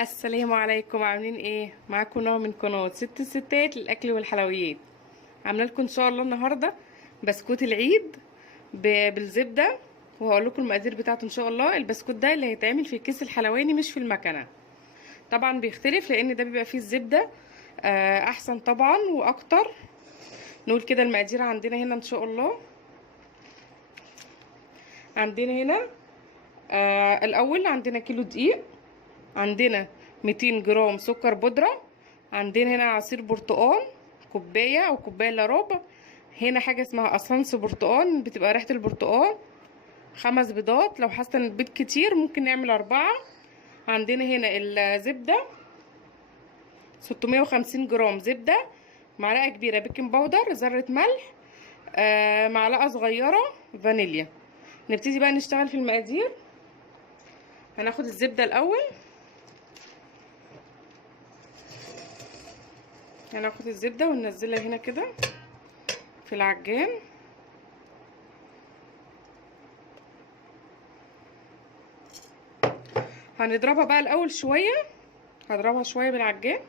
السلام عليكم، عاملين ايه؟ معاكم نوع من قناه ست الستات للاكل والحلويات. عامله لكم ان شاء الله النهارده بسكوت العيد بالزبده، وهقول لكم المقادير بتاعته. ان شاء الله البسكوت ده اللي هيتعمل في الكيس الحلواني مش في المكنه. طبعا بيختلف لان ده بيبقى فيه الزبده احسن طبعا واكتر. نقول كده المقادير عندنا هنا ان شاء الله. عندنا هنا الاول عندنا كيلو دقيق، عندنا 200 جرام سكر بودرة، عندنا هنا عصير برتقال كوباية او كوباية الا ربع، هنا حاجة اسمها اسانس برتقال بتبقى ريحة البرتقال، 5 بيضات، لو حاسة ان البيض كتير ممكن نعمل 4. عندنا هنا الزبدة 650 جرام زبدة، معلقة كبيرة بيكنج باودر، ذرة ملح، معلقة صغيرة فانيليا. نبتدي بقى نشتغل في المقادير. هناخد الزبدة الاول، هناخد الزبدة وننزلها هنا كده في العجان. هنضربها بقى الاول شوية، هضربها شوية بالعجان.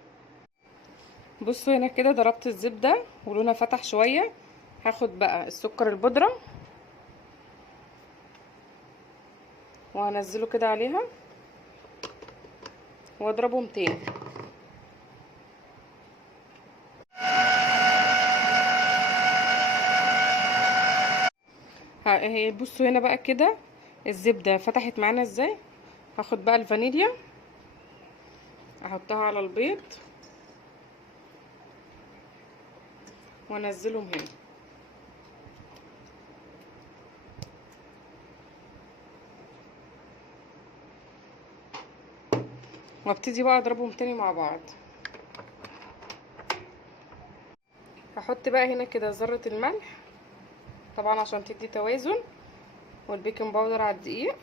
بصوا هنا كده ضربت الزبدة ولونها فتح شوية. هاخد بقى السكر البودرة وهنزله كده عليها واضربهم تاني. بصوا هنا بقى كده الزبدة فتحت معانا ازاي. هاخد بقى الفانيليا احطها على البيض وانزلهم هنا. وابتدي بقى اضربهم تاني مع بعض. هحط بقى هنا كده ذرة الملح طبعا عشان تدي توازن، والبيكنج باودر على الدقيق،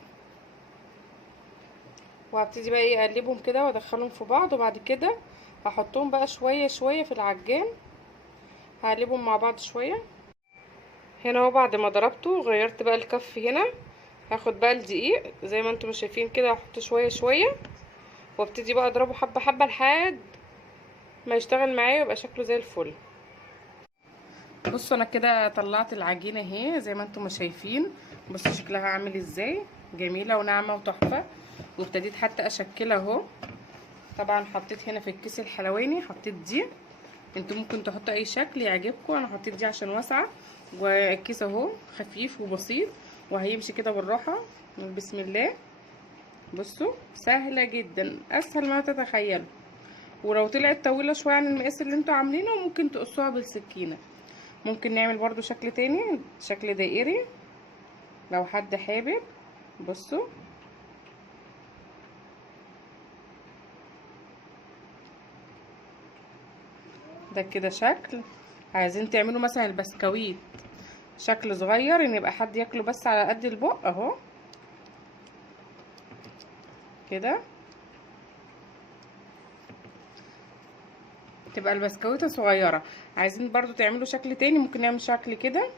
وهبتدي بقى ايه اقلبهم كده وادخلهم في بعض. وبعد كده هحطهم بقى شويه شويه في العجان، هقلبهم مع بعض شويه. هنا اهو بعد ما ضربته غيرت بقى الكف هنا. هاخد بقى الدقيق زي ما انتم شايفين كده، هحط شويه شويه وابتدي بقى اضربه حبه حبه لحد ما يشتغل معايا ويبقى شكله زي الفل. بصوا انا كده طلعت العجينه اهي زي ما انتم شايفين. بصوا شكلها عامل ازاي، جميله وناعمه وتحفه. وابتديت حتى اشكلها اهو. طبعا حطيت هنا في الكيس الحلواني حطيت دي، انتوا ممكن تحطوا اي شكل يعجبكم. انا حطيت دي عشان واسعه، والكيس اهو خفيف وبسيط وهيمشي كده بالراحه. بسم الله. بصوا سهله جدا، اسهل ما تتخيلوا. ولو طلعت طويله شويه عن المقاس اللي انتوا عاملينه ممكن تقصوها بالسكينه. ممكن نعمل برضو شكل تاني، شكل دائري لو حد حابب. بصوا ده كده شكل. عايزين تعملوا مثلا البسكويت شكل صغير ان يبقى حد ياكله بس على قد البق اهو كده، تبقى البسكويته صغيره. عايزين برضو تعملوا شكل تاني ممكن نعمل شكل كده.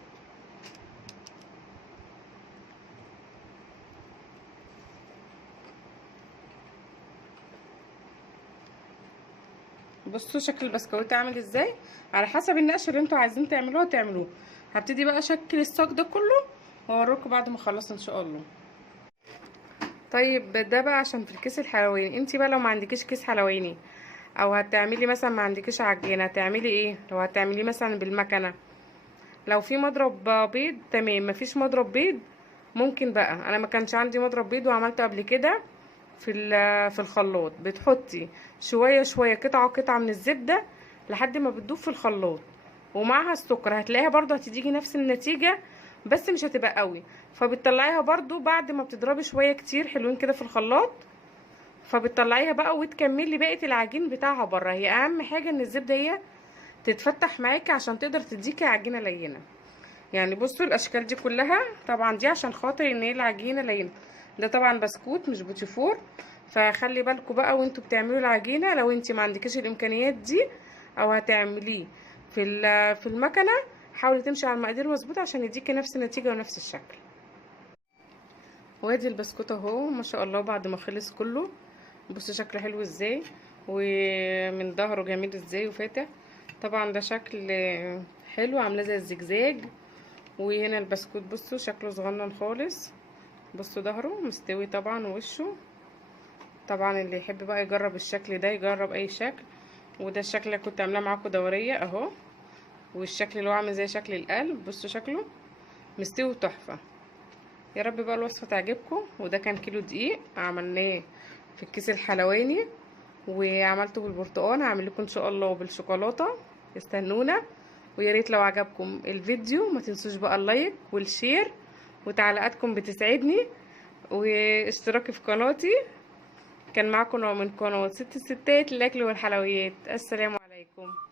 بصوا شكل البسكويته عامل ازاي، على حسب النقش اللي انتوا عايزين تعملوها تعملوه. هبتدي بقى اشكل الصاج ده كله واوريكم بعد ما اخلص ان شاء الله. طيب ده بقى عشان في الكيس الحلواني. انتي بقى لو ما عندكيش كيس حلواني او هتعملي مثلا ما عندكيش عجينه هتعملي ايه؟ لو هتعملي مثلا بالمكنه، لو في مضرب بيض تمام، مفيش مضرب بيض ممكن بقى. انا ما كانش عندي مضرب بيض وعملته قبل كده في الخلاط. بتحطي شويه شويه قطعه قطعه من الزبده لحد ما بتدوب في الخلاط، ومعها السكر هتلاقيها برضو هتديكي نفس النتيجه بس مش هتبقى قوي. فبتطلعيها برضو بعد ما بتضربي شويه كتير حلوين كده في الخلاط، فبتطلعيها بقى وتكملي بقيه العجين بتاعها بره. هي اهم حاجه ان الزبده هي تتفتح معاكي عشان تقدر تديكي عجينه لينه. يعني بصوا الاشكال دي كلها طبعا دي عشان خاطر ان هي العجينه لينه. ده طبعا بسكوت مش بوتيفور، فخلي بالكوا بقى وانتوا بتعملوا العجينه. لو انتي ما عندكيش الامكانيات دي او هتعمليه في المكنه، حاولي تمشي على المقادير مظبوط عشان يديكي نفس النتيجه ونفس الشكل. وادي البسكوت اهو ما شاء الله بعد ما خلص كله بصوا شكله حلو ازاي، ومن ظهره جميل ازاي وفاتح. طبعا ده شكل حلو، عامله زي الزجزاج. وهنا البسكوت بصوا شكله صغنن خالص. بصوا ظهره مستوي طبعا، ووشه طبعا اللي يحب بقى يجرب الشكل ده يجرب اي شكل. وده الشكل اللي كنت عاملاه معاكم دوريه اهو، والشكل اللي هو عامل زي شكل القلب. بصوا شكله مستوي تحفه. يا رب بقى الوصفه تعجبكم. وده كان كيلو دقيق عملناه في الكيس الحلواني، وعملته بالبرتقال. هعمل لكم ان شاء الله بالشوكولاته، استنونا. ويا ريت لو عجبكم الفيديو ما تنسوش بقى اللايك والشير، وتعليقاتكم بتسعدني، واشتراكي في قناتي. كان معكم من قناه ست الستات للاكل والحلويات. السلام عليكم.